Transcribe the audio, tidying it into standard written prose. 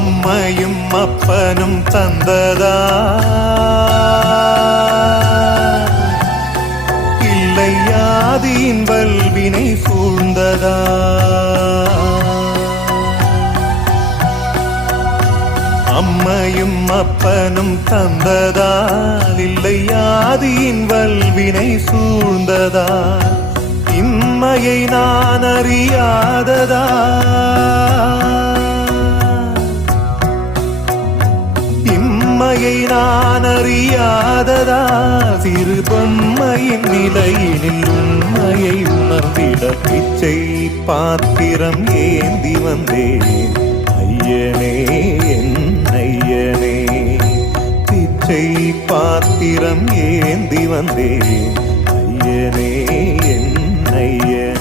அம்மையும் அப்பனும் தந்ததா இல்லை ஆதியின் வல்வினை சூழ்ந்ததா அம்மையும் அப்பனும் தந்ததால் இல்லை ஆதியின் வல்வினை சூழ்ந்ததா இம்மையை நான் அறியாததா இம்மையை நான் அறியாததா சிறு பொம்மையின் நிலையினில் உண்மையை உணர்ந்திட பிச்சை பாத்திரம் ஏந்தி வந்தேன் ஐயனே என் ஐயனே பிச்சை பாத்திரம் ஏந்தி வந்தேன் ஐயனே என் ஐயனே